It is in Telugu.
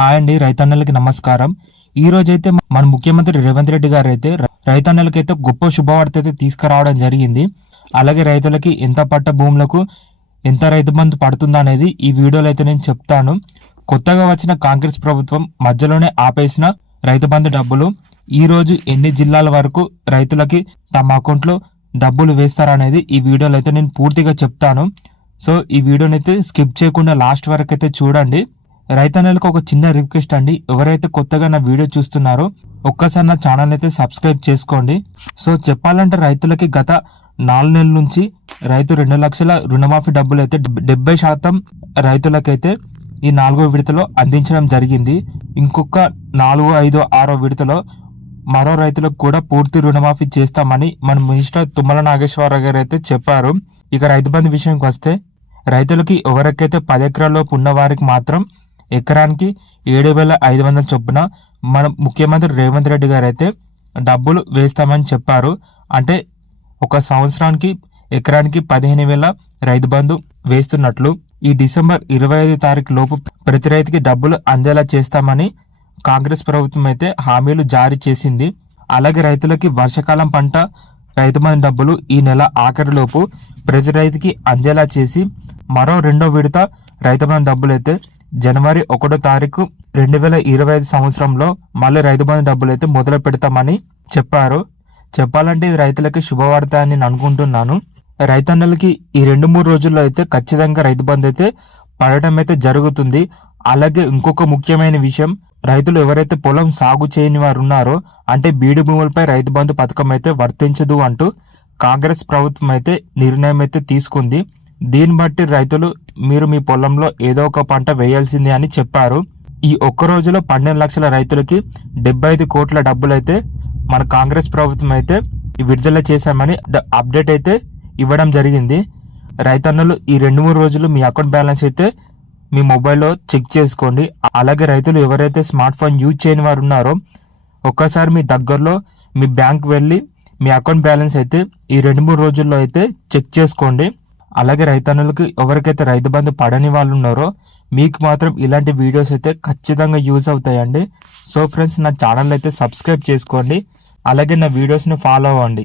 హాయ్ అండి, రైతన్నలకి నమస్కారం. ఈ రోజైతే మన ముఖ్యమంత్రి రేవంత్ రెడ్డి గారు అయితే రైతన్నలకైతే గొప్ప శుభవార్త అయితే తీసుకురావడం జరిగింది. అలాగే రైతులకి ఎంత పట్ట భూములకు ఎంత రైతు బంధు పడుతుందా అనేది ఈ వీడియోలో అయితే నేను చెప్తాను. కొత్తగా వచ్చిన కాంగ్రెస్ ప్రభుత్వం మధ్యలోనే ఆపేసిన రైతు బంధు డబ్బులు ఈ రోజు ఎన్ని జిల్లాల వరకు రైతులకి తమ అకౌంట్లో డబ్బులు వేస్తారనేది ఈ వీడియోలో అయితే నేను పూర్తిగా చెప్తాను. సో ఈ వీడియోని అయితే స్కిప్ చేయకుండా లాస్ట్ వరకు అయితే చూడండి. రైతన్నలకు ఒక చిన్న రిక్వెస్ట్ అండి, ఎవరైతే కొత్తగా నా వీడియో చూస్తున్నారో ఒక్కసారి నా ఛానల్ అయితే సబ్స్క్రైబ్ చేసుకోండి. సో చెప్పాలంటే రైతులకి గత 4 నెలల నుంచి రైతు 2 లక్షల రుణమాఫీ డబ్బులు అయితే 70% రైతులకైతే ఈ 4వ విడతలో అందించడం జరిగింది. ఇంకొక 4, 5, 6వ విడతలో మరో రైతులకు కూడా పూర్తి రుణమాఫీ చేస్తామని మన మినిస్టర్ తుమ్మల నాగేశ్వరరావు గారు అయితే చెప్పారు. ఇక రైతు బంధు విషయానికి వస్తే రైతులకి ఎవరికైతే 10 ఎకరాల్లోపు ఉన్న వారికి మాత్రం ఎకరానికి 7,500 చొప్పున మన ముఖ్యమంత్రి రేవంత్ రెడ్డి గారు అయితే డబ్బులు వేస్తామని చెప్పారు. అంటే ఒక సంవత్సరానికి ఎకరానికి 15,000 రైతు బంధు వేస్తున్నట్లు ఈ డిసెంబర్ 25 తారీఖు లోపు ప్రతి రైతుకి డబ్బులు అందేలా చేస్తామని కాంగ్రెస్ ప్రభుత్వం అయితే హామీలు జారీ చేసింది. అలాగే రైతులకి వర్షాకాలం పంట రైతు బంధు డబ్బులు ఈ నెల ఆఖరిలోపు ప్రతి రైతుకి అందేలా చేసి మరో 2వ విడత రైతు బంధు డబ్బులు అయితే జనవరి 1వ తారీఖు 2025 సంవత్సరంలో మళ్ళీ రైతు బంధు డబ్బులు అయితే మొదలు పెడతామని చెప్పారు. చెప్పాలంటే ఇది రైతులకి శుభవార్త అని నేను అనుకుంటున్నాను. రైతన్నలకి ఈ 2-3 రోజుల్లో అయితే ఖచ్చితంగా రైతు బంధు అయితే పడటం అయితే జరుగుతుంది. అలాగే ఇంకొక ముఖ్యమైన విషయం, రైతులు ఎవరైతే పొలం సాగు చేయని వారు ఉన్నారో అంటే బీడు భూములపై రైతు బంధు పథకం అయితే వర్తించదు అంటూ కాంగ్రెస్ ప్రభుత్వం అయితే నిర్ణయం అయితే తీసుకుంది. దీన్ని బట్టి రైతులు మీరు మీ పొలంలో ఏదో ఒక పంట వేయాల్సిందే అని చెప్పారు. ఈ ఒక్క రోజులో 12 లక్షల రైతులకి 75 కోట్ల డబ్బులు అయితే మన కాంగ్రెస్ ప్రభుత్వం అయితే విడుదల చేశామని అప్డేట్ అయితే ఇవ్వడం జరిగింది. రైతన్నలు ఈ 2-3 రోజులు మీ అకౌంట్ బ్యాలెన్స్ అయితే మీ మొబైల్లో చెక్ చేసుకోండి. అలాగే రైతులు ఎవరైతే స్మార్ట్ ఫోన్ యూజ్ చేయని వారు ఉన్నారో ఒక్కసారి మీ దగ్గరలో మీ బ్యాంక్ వెళ్ళి మీ అకౌంట్ బ్యాలెన్స్ అయితే ఈ 2-3 రోజుల్లో అయితే చెక్ చేసుకోండి. అలాగే రైతన్నులకి ఎవరికైతే రైతు బంధు పడని వాళ్ళు ఉన్నారో మీకు మాత్రం ఇలాంటి వీడియోస్ అయితే ఖచ్చితంగా యూజ్ అవుతాయండి. సో ఫ్రెండ్స్, నా ఛానల్ అయితే సబ్స్క్రైబ్ చేసుకోండి. అలాగే నా వీడియోస్ని ఫాలో అవ్వండి.